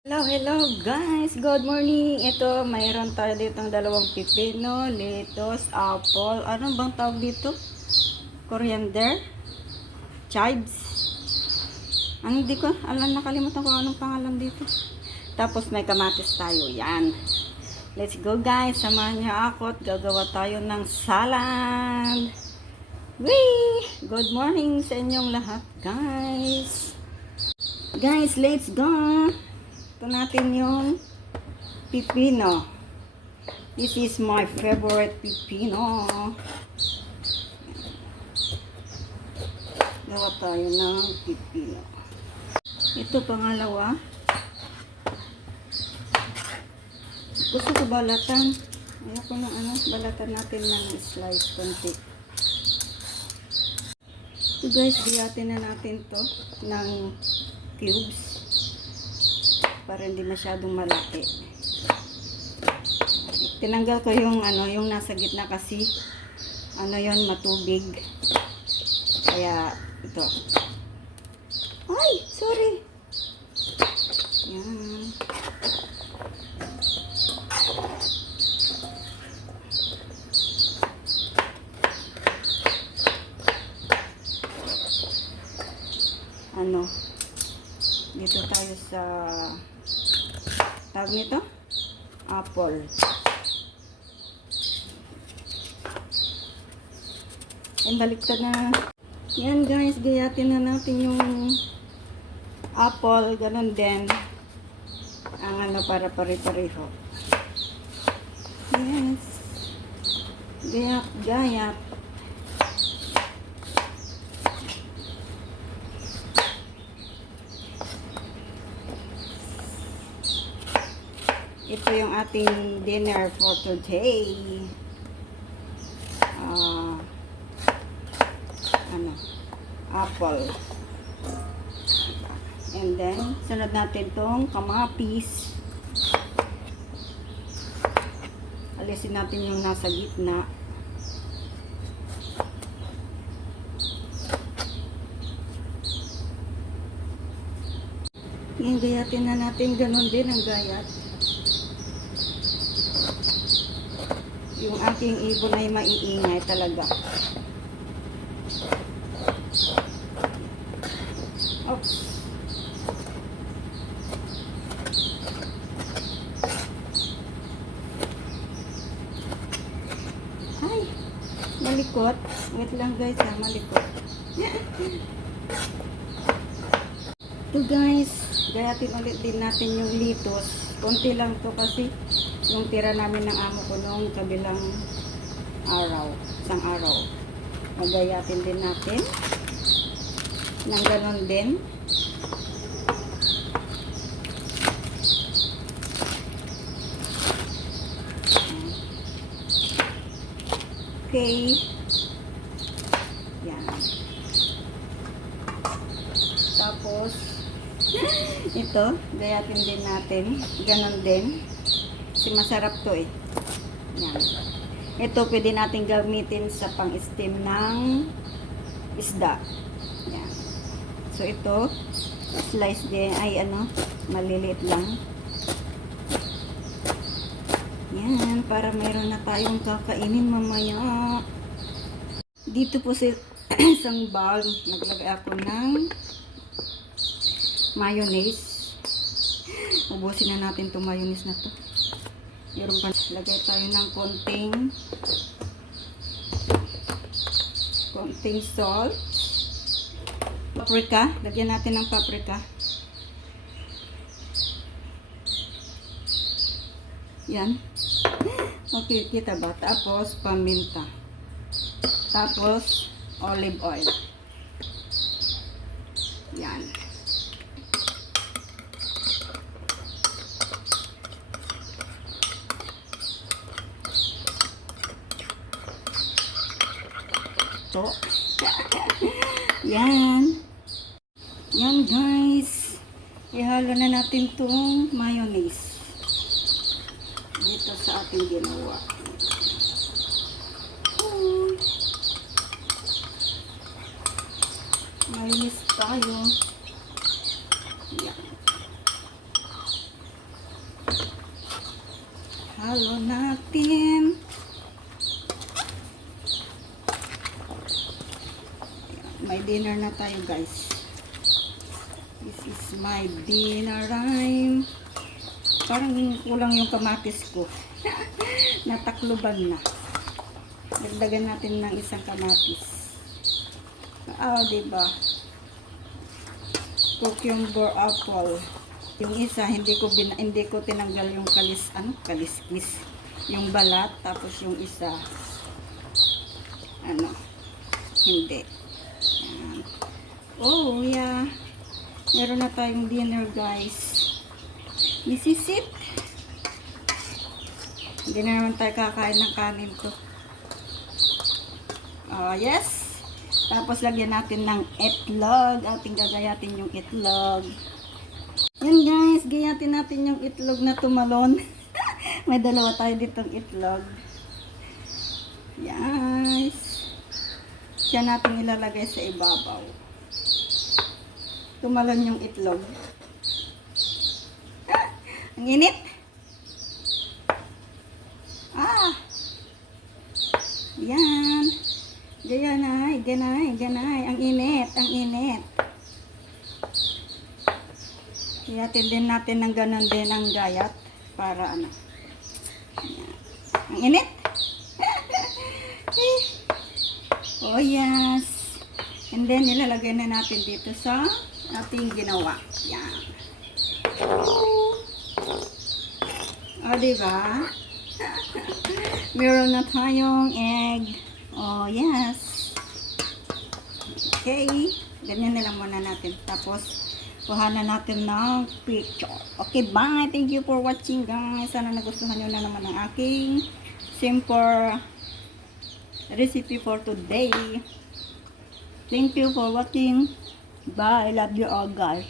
Hello, hello guys! Good morning! Ito, mayroon tayo ditong dalawang pipino, lettuce, apple. Ano bang tawag dito? Coriander? Chives? Ano, di ko alam, nakalimutan ko anong pangalan dito. Tapos may kamatis tayo. Yan. Let's go guys! Samahan niyo ako at gagawa tayo ng salad. Whee! Good morning sa inyong lahat guys! Guys, let's go! Ito natin yung pipino. This is my favorite pipino. Gawa tayo ng pipino. Ito pangalawa. Gusto ko balatan. Ayoko na balatan natin ng slice konti. Ito guys, biyatin na natin to ng cubes. Para hindi masyadong malaki. Tinanggal ko yung yung nasa gitna kasi yon matubig. Kaya ito. Ay, sorry. Yan. Dito tayo sa tawag nito, apple. Baliktad na. Yan guys, gayatin na natin yung apple. Ganon din ang para pare-pareho. Yes. Gayat. Ito yung ating dinner for today. Apple. And then, sunod natin tong kamatis. Alisin natin yung nasa gitna. Yung gayatin na natin, ganun din ang gayat. Yung ating ibon ay maiingay talaga. Oops. Ay, malikot. Wait lang guys malikot. Ito guys, gayatin ulit din natin yung lettuce. Konti lang to kasi yung tira namin ng amo ko noong kabilang araw, isang araw. Magayatin din natin nang ganon din. Okay. Yan. Tapos ito, gayatin din natin. Ganon din. Kasi masarap to eh. Yan. Ito pwede natin gamitin sa pang-steam ng isda. Yan. So ito, slice din, ay maliliit lang. Yan, para mayroon na tayong kakainin mamaya. Dito po sa isang bowl, naglagay ako ng mayonnaise. Ubusin na natin itong mayonnaise na to. Meron pa, lagay tayo ng konting salt. Paprika, lagyan natin ng paprika. Yan. Okay, kita ba? Tapos paminta. Tapos olive oil. Yan. So, yan. Yan guys. Ihalo na natin itong mayonnaise dito sa ating ginawa. Mayonnaise tayo. Yan. Halo natin. May dinner na tayo, guys. This is my dinner time. Parang kulang yung kamatis ko. Natakluban na. Dagdagan natin ng isang kamatis. Diba? Cucumber apple. Yung isa, hindi ko tinanggal yung kaliskis. Yung balat, tapos yung isa, hindi. Yan. Oh, yeah. Meron na tayong dinner, guys. This is it. Hindi na naman tayo kakain ng kanin ko. Yes. Tapos lagyan natin ng itlog. Ating gagayatin yung itlog. Yan, guys. Gayatin natin yung itlog na tumalon. May dalawa tayo ditong itlog. Yes. Siya natin ilalagay sa ibabaw. Tumalon yung itlog. Ang init. Yan. Ganay. Ang init. Iyatin din natin ng ganon din ang gayat. Para Yan. Ang init. Oh, yes. And then, ilalagay na natin dito sa ating ginawa. Yan. Diba? Meron na tayong egg. Oh, yes. Okay. Ganyan na lang muna natin. Tapos, kuhanan natin ng picture. Okay, bye. Thank you for watching, guys. Sana nagustuhan nyo na naman ang aking simple recipe for today. Thank you for watching. Bye. I love you all, guys.